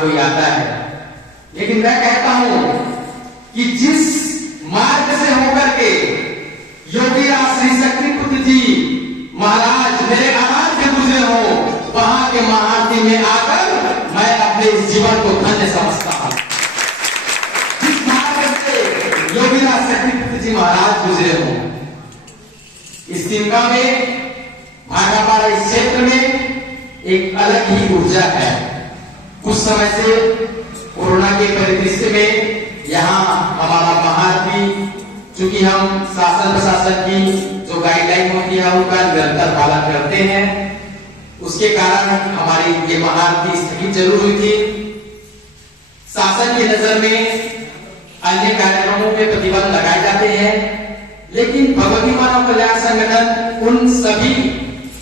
कोई आता है। लेकिन मैं कहता हूं कि जिस मार्ग से होकर के योगीराज श्री शक्ति पुत्र जी महाराज मेरे आराध्य गुजरे हो, वहां के महाआरती में आकर मैं अपने इस जीवन को धन्य समझता हूं। जिस मार्ग से योगीराज शक्ति पुत्र जी महाराज गुजरे हो, इस तिनका में भाटापारा इस क्षेत्र में एक अलग ही ऊर्जा है। कुछ समय से कोरोना के परिदृश्य में यहाँ हमारा महाआरती, चूंकि हम शासन प्रशासन की जो गाइडलाइन होती है उनका निरंतर पालन करते हैं, उसके कारण हमारी ये महाआरती स्थगित जरूर हुई थी। शासन की नजर में अन्य कार्यक्रमों पे प्रतिबंध लगाए जाते हैं, लेकिन भगवती मानव कल्याण संगठन उन सभी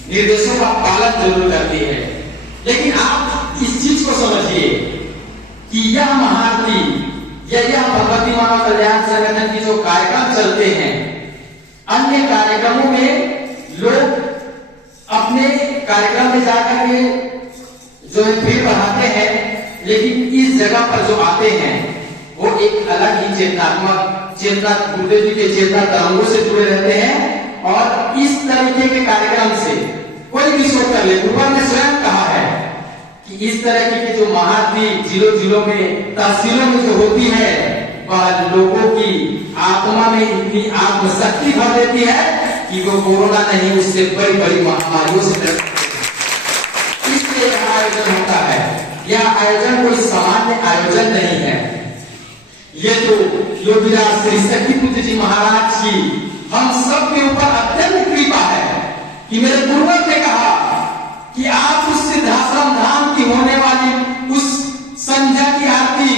निर्देशों का पालन जरूर करती है। लेकिन आप इस चीज को समझिए कि यह महाआरती या यह भगवती मानव कल्याण संगठन की जो कार्यक्रम चलते हैं, अन्य कार्यक्रमों में लोग अपने कार्यक्रम में जाकर के जो है भीड़ बढ़ाते हैं, लेकिन इस जगह पर जो आते हैं वो एक अलग ही चेतना गुरुदेव जी के चेतना तरंगों से जुड़े रहते हैं। और इस तरीके के कार्यक्रम से कोई भी शोध कर ले, गुरुवार ने स्वयं कहा है कि इस तरह की जो महाआरती जिलों में तहसीलों में जो होती है, वह लोगों की आत्मा में इतनी आत्मशक्ति भर देती है कि वो कोरोना नहीं, उससे बड़ी बड़ी महामारियों से डर इसलिए यह आयोजन होता है। यह आयोजन कोई सामान्य आयोजन नहीं है। ये तो योगीराज श्री शक्ति पुत्र जी महाराज की हम सब के ऊपर अत्यंत कृपा है कि मेरे गुरुवर ने कहा कि आप उस सिद्धाश्रम धाम की होने वाली उस संध्या की आरती,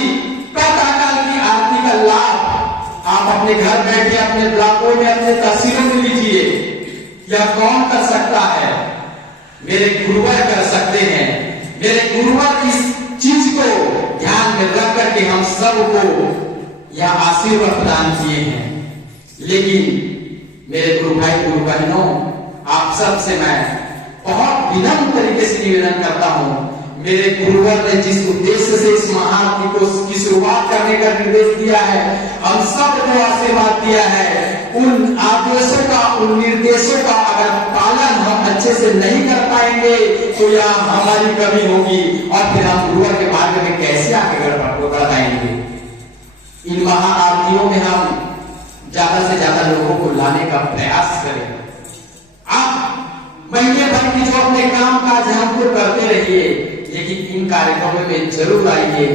प्रातःकाल की आरती का लाभ आप अपने घर बैठे अपने ब्लॉकों में अपने तहसीलों में लीजिए। यह कौन कर सकता है? मेरे गुरुवर कर सकते हैं। मेरे गुरुवर इस चीज को ध्यान में रख करके हम सबको यह आशीर्वाद प्रदान किए हैं। लेकिन मेरे गुरु भाई गुरु बहनों, आप सब से मैं बहुत विनम्र तरीके से निवेदन करता हूं, मेरे गुरुवर ने जिस उद्देश्य से इस महाआरती को की शुरुआत करने का निर्देश दिया है, हम सब को आशीर्वाद दिया है, उन आदेशों का उन निर्देशों का अगर पालन हम अच्छे से नहीं कर पाएंगे तो यह हमारी कमी होगी और फिर हम गुरुवर के मार्ग में कैसे आगे बढ़ पाएंगे। इन महाआरतियों में हम ज्यादा से ज्यादा लोगों को लाने का प्रयास करें। आप महीने भर की जो अपने काम काज हमको करते रहिए, लेकिन इन कार्यक्रमों में जरूर आइए।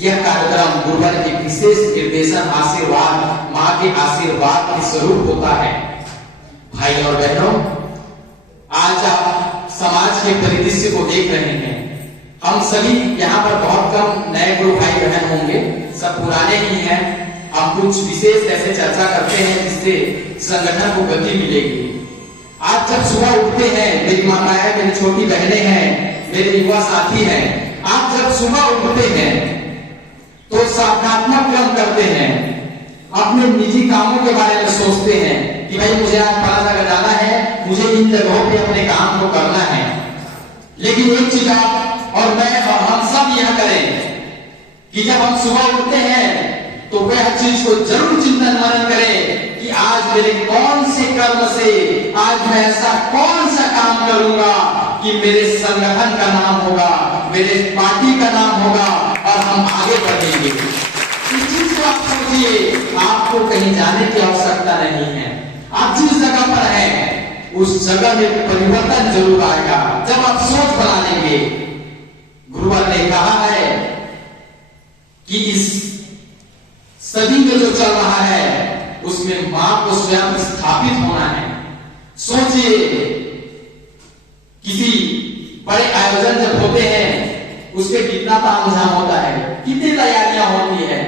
यह कार्यक्रम गुरुवर के विशेष निर्देशन आशीर्वाद माँ के आशीर्वाद के स्वरूप होता है। भाई और बहनों, आज आप समाज के परिदृश्य को देख रहे हैं। हम सभी यहाँ पर बहुत कम नए गुरु भाई बहन होंगे, सब पुराने ही हैं। हम कुछ विशेष ऐसे चर्चा करते हैं जिससे संगठन को गति मिलेगी। आज जब सुबह उठते हैं, मेरी माताएं, मेरी छोटी बहनें हैं, मेरे युवा साथी हैं, आप जब सुबह उठते हैं तो साधनात्मक क्रम करते हैं, अपने निजी कामों के बारे में सोचते हैं कि भाई मुझे आज फला जगह जाना है, मुझे इन जगहों पे अपने काम को करना है। लेकिन एक चीज आप और मैं और हम सब यह करें कि जब हम सुबह उठते हैं तो वह चीज को जरूर चिंतन मनन करें कि आज मेरे कौन से कर्म से आज मैं ऐसा कौन सा काम करूंगा कि मेरे संगठन का नाम होगा, मेरे पार्टी का नाम होगा और हम आगे बढ़ेंगे। इस चीज को आप सोचिए, आपको कहीं जाने की आवश्यकता नहीं है। आप जिस जगह पर हैं उस जगह में परिवर्तन जरूर आएगा जब आप सोच बना लेंगे। गुरुवर ने कहा है कि इस सदी में जो चल रहा है उसमें मां को स्वयं स्थापित होना है। सोचिए, किसी बड़े आयोजन जब होते हैं उसमें कितना तामझाम होता है, कितनी तैयारियां होती है।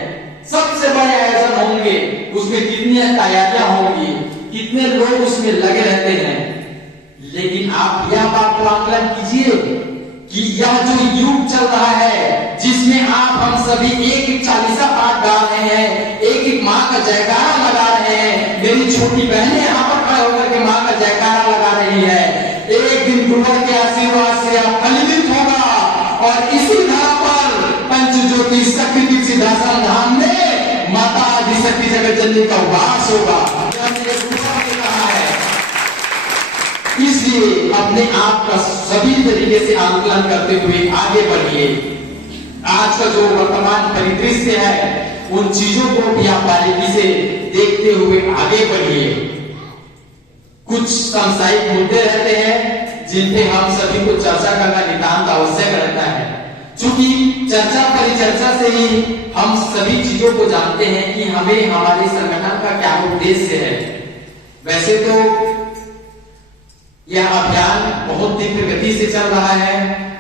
सबसे बड़े आयोजन होंगे उसमें कितनी तैयारियां होंगी, कितने लोग उसमें लगे रहते हैं। लेकिन आप यह बात को आकलन कीजिए कि यह जो युग चल रहा है जिसमें आप हम सभी एक एक चालीसा पाठ गा रहे हैं, एक एक माँ का जयकारा लगा रहे हैं, मेरी छोटी बहनें यहाँ पर खड़े होकर के माँ का जयकारा लगा रही है। एक दिन गुरुवर के आशीर्वाद से आप फलित होगा और इसी धरा पर शक्ति जगत जननी का वास होगा, कहा है। इसलिए अपने आप का सभी तरीके से आंदोलन करते हुए आगे बढ़िए। आज का जो वर्तमान परिदृश्य है उन चीजों को भी आप बारीकी से देखते हुए आगे बढ़िए। कुछ सांसारिक मुद्दे रहते हैं जिन पे हम सभी को चर्चा करना नितांत आवश्यक रहता है, क्योंकि चर्चा परिचर्चा से ही हम सभी चीजों को जानते हैं कि हमें हमारे संगठन का क्या उद्देश्य है। वैसे तो यह अभियान बहुत तीव्र गति से चल रहा है,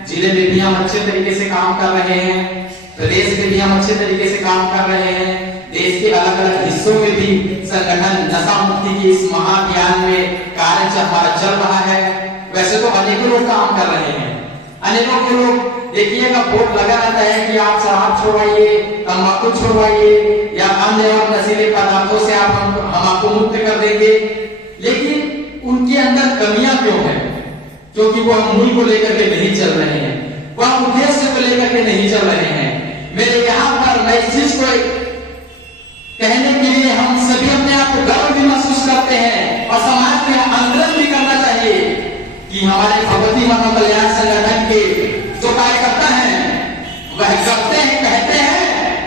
जिले में भी हम अच्छे तरीके से काम कर रहे हैं, प्रदेश में भी हम अच्छे तरीके से काम कर रहे हैं, देश के अलग अलग हिस्सों में भी संगठन नशा मुक्ति के इस महाअभियान में कार्य हमारा चल रहा है। वैसे तो अनेकों लोग काम कर रहे हैं, अनेकों लोग देखिएगा बोर्ड लगा रहता है कि आप शराब छोड़वाइए, तंबाकू छोड़वाइए या अन्य और नशीले पदार्थों से हम आपको मुक्त कर देंगे, लेकिन उनके अंदर कमियां क्यों है? क्योंकि वो मूल को लेकर के नहीं चल रहे हैं, वह उद्देश्य को लेकर के नहीं चल रहे हैं। मेरे यहाँ पर मैं इस चीज को कहने के लिए हम सभी अपने आप को गर्व भी महसूस करते हैं और समाज में आंदोलन भी करना चाहिए कि हमारे भगवती मानव कल्याण संगठन के जो कार्यकर्ता हैं वह करते हैं, कहते हैं,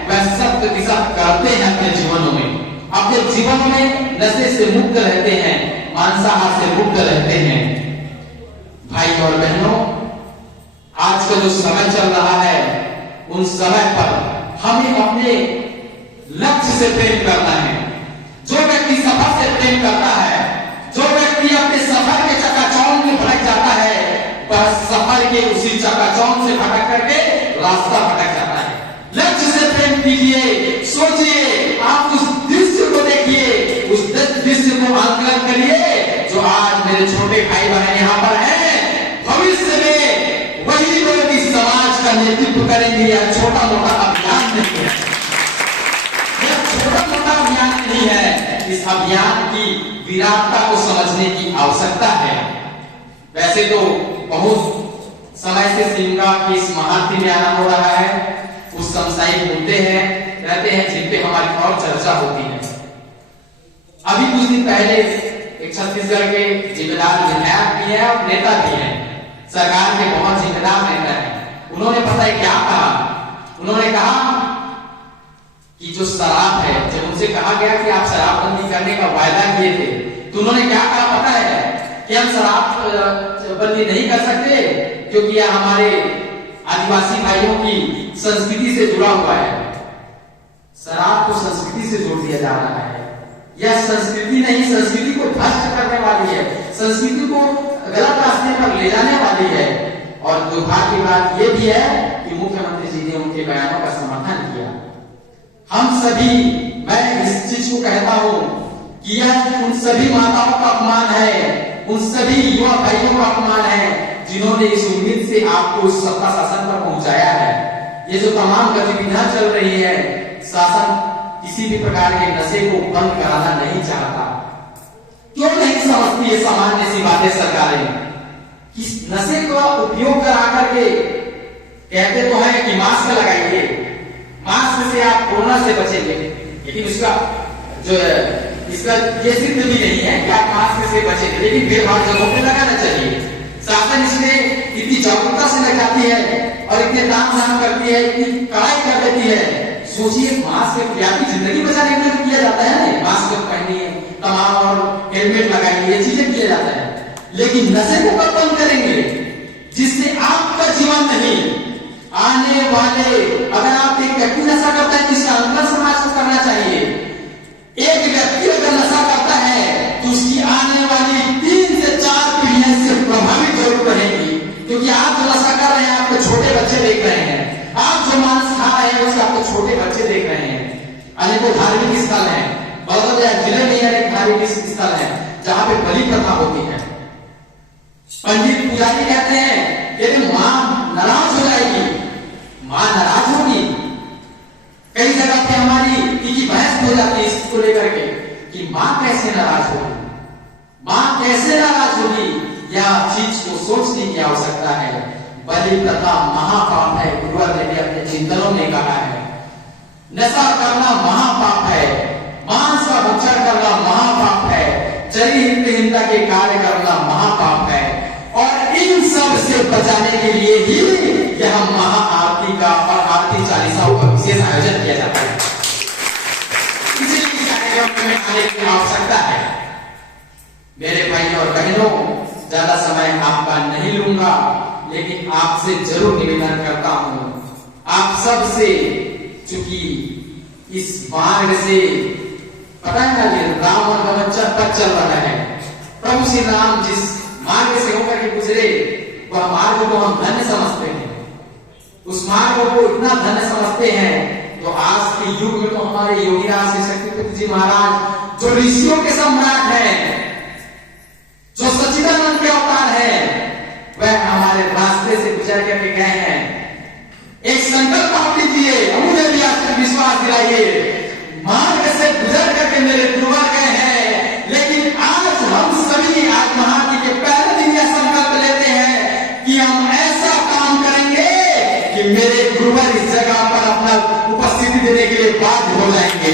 वह सत्य दिशा करते हैं अपने जीवनों में, अपने जीवन में नशे से मुक्त रहते हैं, मांसाहार से मुक्त रहते हैं। भाई और बहनों, आज का जो समय चल रहा है उन समय पर हमें अपने लक्ष्य से प्रेम करना है। जो व्यक्ति सफर से प्रेम करता है, जो व्यक्ति अपने सफर के चकाचौंध में भटक जाता है, वह सफर के उसी चकाचौंध से भटक करके रास्ता भटक जाता है। लक्ष्य से प्रेम कीजिए, सोचिए, आप उस दृश्य को देखिए, उस दृश्य को आंकलन करिए जो आज मेरे छोटे भाई बहन यहाँ पर हैं। भविष्य में वही लोग इस समाज का नेतृत्व करेंगे। यह छोटा मोटा अभियान नहीं है, यह छोटा मोटा अभियान नहीं है। इस अभियान की विराटता को समझने की आवश्यकता है। वैसे तो बहुत समय से सिमगा की इस महाआरती में आना हो रहा है, कुछ सांसारिक मुद्दे हैं रहते हैं जिन पे हमारी और चर्चा होती है। अभी कुछ दिन पहले एक छत्तीसगढ़ के जिम्मेदार विधायक भी है और नेता भी है, सरकार के बहुत जिम्मेदार नेता है। उन्होंने पता है क्या कहा? उन्होंने कहा कि जो शराब है, जब उनसे कहा गया कि आप शराबबंदी करने का वायदा किए थे, तो उन्होंने क्या कहा पता है? कि हम शराबबंदी नहीं कर सकते क्योंकि यह हमारे आदिवासी भाइयों की संस्कृति से जुड़ा हुआ है। शराब को संस्कृति से जोड़ दिया जा रहा है। यह संस्कृति नहीं, संस्कृति को भ्रष्ट करने वाली है, संस्कृति को गलत रास्ते पर ले जाने वाली है। और दुर्भाग्य की बात यह भी है कि मुख्यमंत्री जी ने उनके बयानों का समर्थन किया। हम सभी, मैं इस चीज को कहता हूं कि यह उन सभी माताओं का अपमान है, उन सभी युवा भाइयों का अपमान है जिन्होंने इस उम्मीद से आपको इस सत्ता शासन पर पहुंचाया है। ये जो तमाम गतिविधियां चल रही है, शासन किसी भी प्रकार के नशे को बंद कराना नहीं चाहता। क्यों नहीं समझती ये सामान्य सी बातें सरकारें? कि नशे का उपयोग करा करके कहते तो है कि मास्क लगाइए, मास्क से आप कोरोना से बचेंगे, लेकिन उसका जो इसका ये सिद्ध भी नहीं है कि आप मास्क से बचेंगे, लेकिन भीड़ भाड़ जगहों पे लगाना चाहिए। शासन इसमें इतनी जागरूकता से लगाती है और इतने ताम झाम करती है, इतनी कड़ाई कर देती है। सोचिए, मास्क आपकी जिंदगी बचाने के लिए किया जाता है, मास्क पहनिए, तमाम और हेलमेट लगाइए, ये चीजें किया जाता है। लेकिन नशे को कब बंद करेंगे? जिससे आपका जीवन नहीं, आने वाले, अगर आप एक व्यक्ति नशा करता है, जिसका अंतर समाज को करना चाहिए। एक व्यक्ति अगर नशा करता है तो उसकी आने वाली 3 से 4 पीढ़ियां से प्रभावित जरूर रहेंगी, क्योंकि आप जो नशा कर रहे हैं आपके छोटे बच्चे देख रहे हैं, आप जो मांस खा रहे हैं उसके आपके छोटे बच्चे देख रहे हैं। अनेकों धार्मिक स्थल है, बड़ौदा जिले में अनेक धार्मिक स्थल है जहां पे बलि प्रथा होती है। पंडित पुजारी कहते हैं यदि मां नाराज हो जाएगी, मां नाराज होगी। कई जगह पे हमारी की बहस हो जाती है इसको लेकर के कि मां कैसे नाराज होगी, मां कैसे नाराज होगी। यह चीज को सोचने की आवश्यकता है। बलि प्रथा महापाप है, गुरुवर ने भी अपने चिंतनों में कहा है। नशा करना महापाप है, मांस का भक्षण करना महापाप है, चरित्रहीनता के कार्य करना महापाप है। और इन सब से बचाने के लिए ही यह महाआरती का और आरती चालीसाओं का विशेष आयोजन किया जाता है। इसलिए कार्यक्रम में आने की आवश्यकता है। मेरे भाइयों और बहनों, ज्यादा समय आपका नहीं लूंगा, लेकिन आपसे जरूर निवेदन करता हूं, आप सब से, चूंकि इस मार्ग से पता है ना कि राम और पथ चल रहा है, प्रभु श्री राम जिस मार्ग से होकर के गुजरे वह मार्ग को हम धन्य समझते हैं, उस मार्ग को इतना धन्य समझते हैं। तो आज के युग में तो हमारे योगीराज श्री शक्तिपुत्र जी महाराज जो ऋषियों के सम्राट हैं, जो सच्चिदानंद के अवतार है, वह हमारे रास्ते से गुजर करके गए हैं। एक संकल्प आप लीजिए, मुझे भी आपसे विश्वास दिलाइए, मार्ग से गुजर करके मेरे गुरुवर गए हैं, लेकिन आज हम सभी आज महाआरती के पहले दिन यह संकल्प लेते हैं कि हम ऐसा काम करेंगे कि मेरे गुरुवर इस जगह पर अपना उपस्थिति देने के लिए बाध्य हो जाएंगे।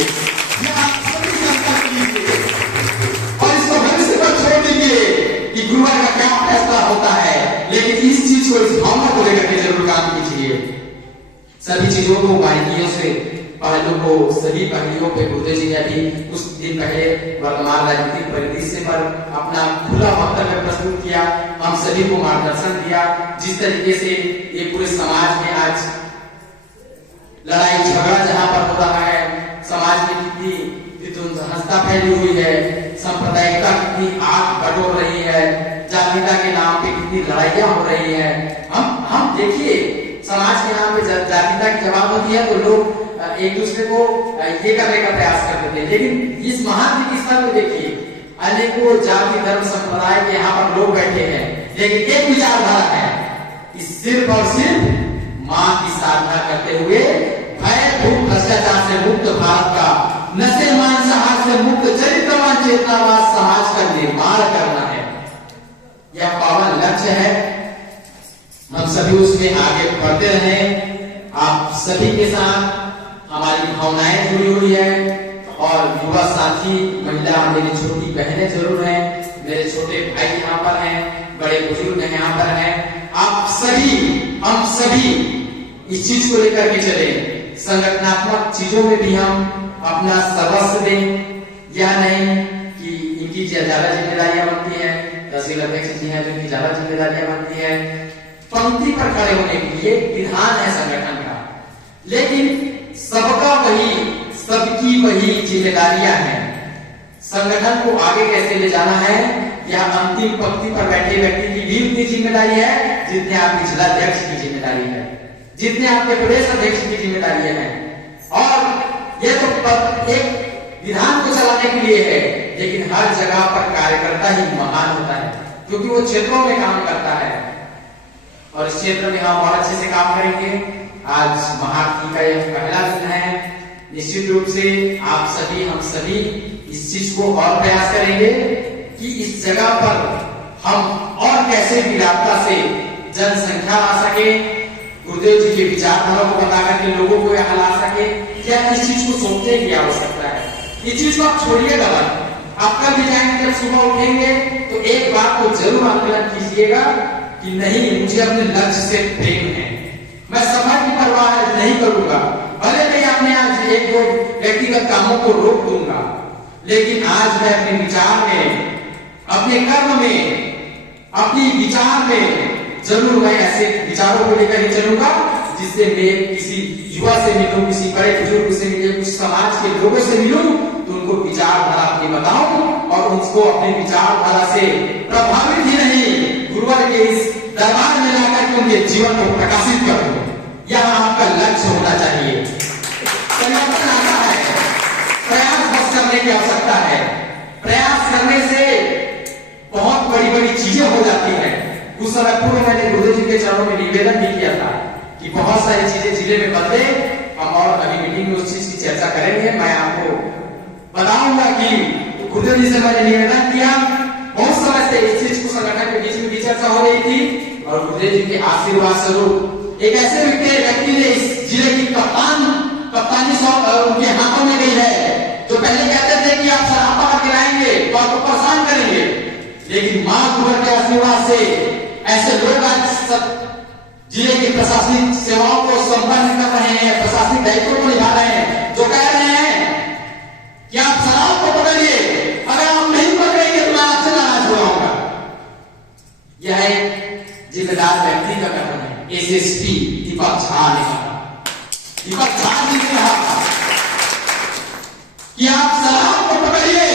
कि गुरुवार का क्या फैसला होता है, लेकिन इस चीज को, इस भावना को लेकर के जरूर काम कीजिए। सभी चीजों को बारीकियों से, पहलू को, सभी पहलुओं पे गुरुदेव जी ने अभी कुछ दिन पहले वर्तमान राजनीतिक परिदृश्य पर अपना खुला वक्तव्य प्रस्तुत किया, हम सभी को मार्गदर्शन दिया। जिस तरीके से ये पूरे समाज में आज लड़ाई झगड़ा जहां पर हो रहा है, समाज में कितनी विध्वंसता फैली हुई है, सांप्रदायिकता कितनी आग बटोर रही है, जातीयता के नाम पे कितनी लड़ाइयां हो रही है। हम देखिए, समाज के नाम पे जातीयता की जवाब होती है तो लोग एक दूसरे को ये करने का प्रयास करते थे, लेकिन इस महान के स्थल में देखिए, अनेकों जाति धर्म संप्रदाय के यहाँ पर लोग बैठे हैं, लेकिन एक विचारधारा है, इस सिर्फ और सिर्फ माँ की साधना करते हुए भय भूख भ्रष्टाचार से मुक्त भारत का, नशे मांसाहार से मुक्त चरित्रवान चेतनावान समाज का निर्माण करना है। यह पावन लक्ष्य है, हम सभी उसमें आगे बढ़ते रहें। आप सभी के साथ हमारी भावनाएं जुड़ी हुई है, और युवा साथी, महिला, मेरी छोटी बहनें जरूर हैं, मेरे छोटे भाई यहाँ पर हैं, बड़े बुजुर्ग यहाँ पर हैं। आप सभी, हम सभी इस चीज को लेकर के चले, संगठनात्मक चीजों में भी हम अपना सर्वस्व दें। यह नहीं कि इनकी ज्यादा जिम्मेदारियां बनती है, तहसील अध्यक्ष जी हैं जो इनकी ज्यादा जिम्मेदारियां बनती है, पंक्ति पर खड़े होने के लिए विधान है संगठन का, लेकिन सबका वही, सबकी वही जिम्मेदारियां हैं। संगठन को आगे कैसे ले जाना है, यह अंतिम पंक्ति पर बैठे व्यक्ति की भी उतनी जिम्मेदारी है जितने आपके जिलाध्यक्ष की जिम्मेदारी है, जितने आपके प्रदेश अध्यक्ष की जिम्मेदारी है। और यह तो एक विधान को चलाने के लिए है, लेकिन हर जगह पर कार्यकर्ता ही महान होता है, क्योंकि वो क्षेत्रों में काम करता है, और इस क्षेत्र में हम और अच्छे से काम करेंगे। आज महाआरती का यह पहला दिन है, निश्चित रूप से आप सभी, हम सभी इस चीज को और प्रयास करेंगे कि इस जगह पर हम और कैसे विराटता से जनसंख्या आ सके, गुरुदेव जी के विचारधारा को बता करके लोगों को यहाँ ला सके। क्या इस चीज को सोचने की आवश्यकता है, इस चीज को आप छोड़िएगा मत। आप कल भी जाएंगे, जब सुबह उठेंगे तो एक बात को जरूर आकलन कीजिएगा कि नहीं, मुझे अपने लक्ष्य से प्रेम है, मैं समय की परवाह नहीं करूंगा, भले मैं अपने आज एक दो व्यक्तिगत कामों को रोक दूंगा, लेकिन आज मैं अपने विचार में, अपने कर्म में, अपनी विचार में जरूर मैं ऐसे विचारों को लेकर ही चलूंगा जिससे मैं किसी युवा से मिलूं, किसी बड़े बुजुर्ग से मिलूं, कुछ समाज के लोगों से मिलूं, तो उनको विचारधारा अपनी बताऊं और उसको अपने विचारधारा से प्रभावित ही नहीं, गुरुवर के इस दरबार में लाकर के उनके जीवन को प्रकाशित कर दूं। यह आपका लक्ष्य होना चाहिए। परिवर्तन आता है, प्रयास बस करने की आवश्यकता है। प्रयास करने से बहुत बड़ी बड़ी चीजें हो जाती हैं। कुछ समय पूर्व मैंने गुरुदेव जी के चरणों में निवेदन भी किया था कि बहुत सारी चीजें जिले में बदले, हम और अभी मीटिंग में उस चीज की चर्चा करेंगे। मैं आपको बताऊंगा कि गुरुदेव जी से मैंने निवेदन किया, बहुत समय से इस चीज को संगठन के बीच में भी चर्चा हो रही थी, और गुरुदेव जी के आशीर्वाद स्वरूप एक ऐसे व्यक्ति ने इस जिले की कप्तानी उनके हाथों में गई है, जो पहले कहते थे कि आप शराब पकड़ के लाएंगे तो आपको परेशान करेंगे, लेकिन मां गुरुवर के आशीर्वाद से ऐसे लोग आज सब जिले की प्रशासनिक सेवाओं को संपन्न कर रहे हैं, प्रशासनिक दायित्वों को निभा रहे हैं, जो कह रहे हैं कि आप शराब को पकड़िए, अगर आप नहीं पकड़ेंगे तो मैं आपसे नाराज हो जाऊंगा। यह एक जिम्मेदार व्यक्ति का कथन है। एसएसपी दीपक झा ने कहा, दीपक झा जी ने कहा कि आप शराब को पकड़िए,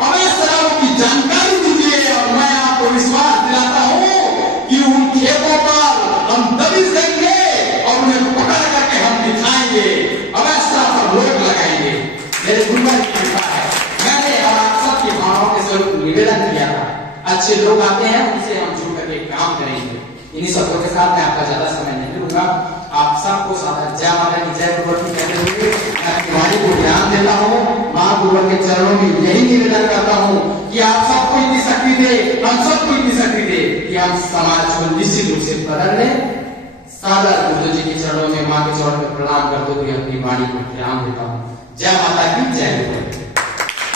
हमें शराब की जानकारी दीजिए, और मैं आपको विश्वास दिलाता हूं कि उन खेतों पर हम दबिश देंगे और उन्हें पकड़ करके हम दिखाएंगे, हमें शराब पर रोक लगाएंगे। मेरे गुरुवर की कृपा है, मैंने और आप सबकी भावनाओं के स्वरूप निवेदन किया था, अच्छे लोग आते हैं उनसे हम जुड़ करके काम करेंगे। इन्हीं शब्दों के साथ मैं आपका ज्यादा समय नहीं लूंगा। आप सबको सादा जय माता की, जय गुरुवर की कहते हुए मैं वाणी को ध्यान देता हूँ। मां गुरुवर के चरणों में यही निवेदन करता हूँ कि आप सबको इतनी शक्ति दे, हम सबको इतनी शक्ति दे कि हम समाज को निश्चित रूप से बदल लें। सादा गुरु जी के चरणों में, मां के चरणों में प्रणाम करते हुए अपनी वाणी को ध्यान देता हूँ। जय माता की, जय गुरुवर।